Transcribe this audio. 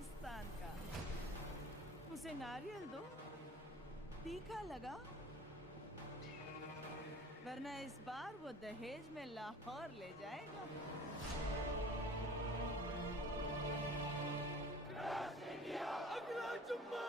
पाकिस्तान का। उसे नारियल दो, तीखा लगा, वरना इस बार वो दहेज में लाहौर ले जाएगा। अगला जुम्मा